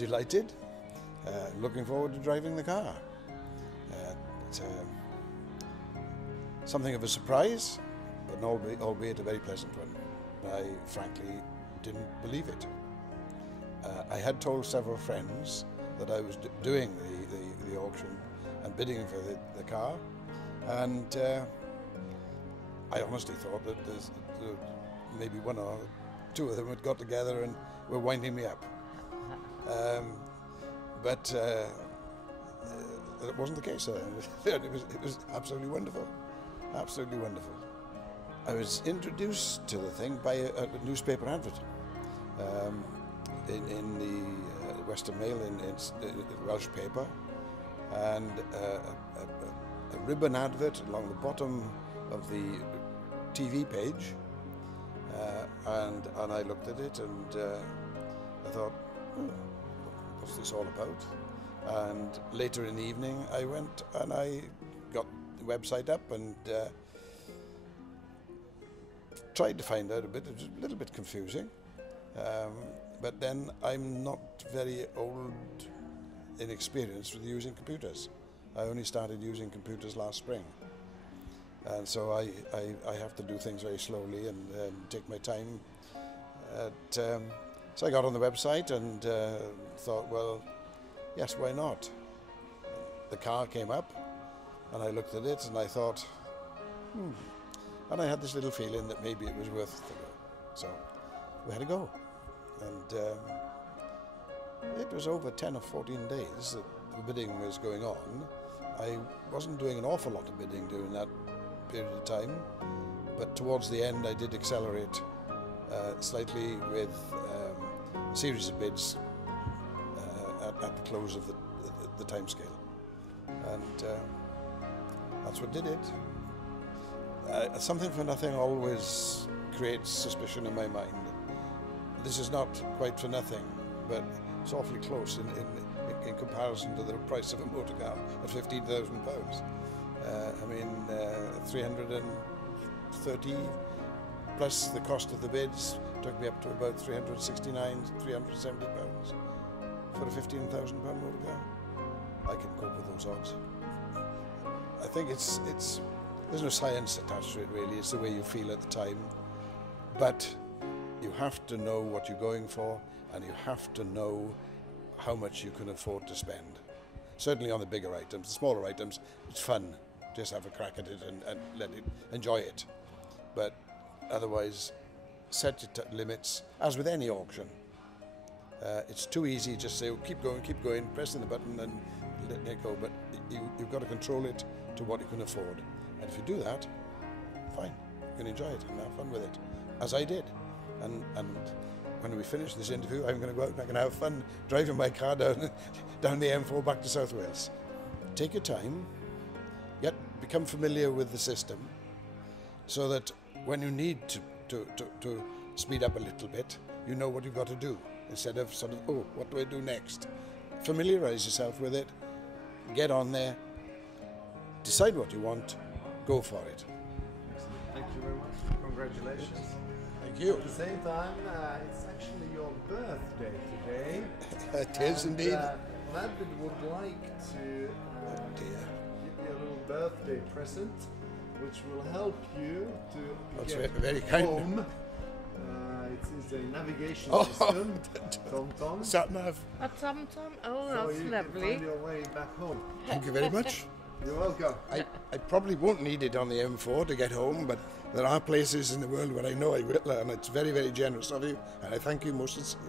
delighted, looking forward to driving the car. It's something of a surprise, but albeit a very pleasant one. I frankly didn't believe it. I had told several friends that I was doing the auction and bidding for the car, and I honestly thought that maybe one or two of them had got together and were winding me up. But it wasn't the case. It was absolutely wonderful, absolutely wonderful. I was introduced to the thing by a newspaper advert in the Western Mail, in Welsh paper, and a ribbon advert along the bottom of the TV page, and I looked at it and I thought, what's this all about? And later in the evening I went and I got the website up and tried to find out a bit. It was a little bit confusing, but then I'm not very inexperienced with using computers. I only started using computers last spring, and so I have to do things very slowly and take my time. So I got on the website and thought, well, yes, why not? The car came up and I looked at it and I thought, and I had this little feeling that maybe it was worth the go. So we had a go, and it was over 10 or 14 days that the bidding was going on. I wasn't doing an awful lot of bidding during that period of time, but towards the end I did accelerate slightly with a series of bids at the close of the time scale, and that's what did it. Something for nothing always creates suspicion in my mind. This is not quite for nothing, but it's awfully close in comparison to the price of a motor car at £15,000. I mean, 330 plus the cost of the bids took me up to about £369, £370 for a £15,000 motor car. I can cope with those odds. I think there's no science attached to it really. It's the way you feel at the time, but you have to know what you're going for, and you have to know how much you can afford to spend. Certainly on the bigger items. The smaller items, it's fun. Just have a crack at it and enjoy it. But otherwise, set your limits, as with any auction. It's too easy just say, oh, keep going, pressing the button and letting it go. But you've got to control it to what you can afford. And if you do that, fine, you can enjoy it and have fun with it, as I did. And when we finish this interview, I'm going to go out and I can have fun driving my car down the M4 back to South Wales. Take your time, become familiar with the system, so that when you need to speed up a little bit, you know what you've got to do, instead of sort of, oh, what do I do next? Familiarize yourself with it, get on there, decide what you want, go for it. Thank you very much. Congratulations. Thank you. At the same time, it's actually your birthday today. It is indeed. Madbid would like to give you a little birthday present, which will help you to get very kind. home. It's a navigation system. TomTom. Sat-nav. A TomTom? Oh, So that's you lovely. can find your way back home. Thank you very much. You're welcome. I probably won't need it on the M4 to get home, but there are places in the world where I know I will, and it's very, very generous of you, and I thank you most sincerely.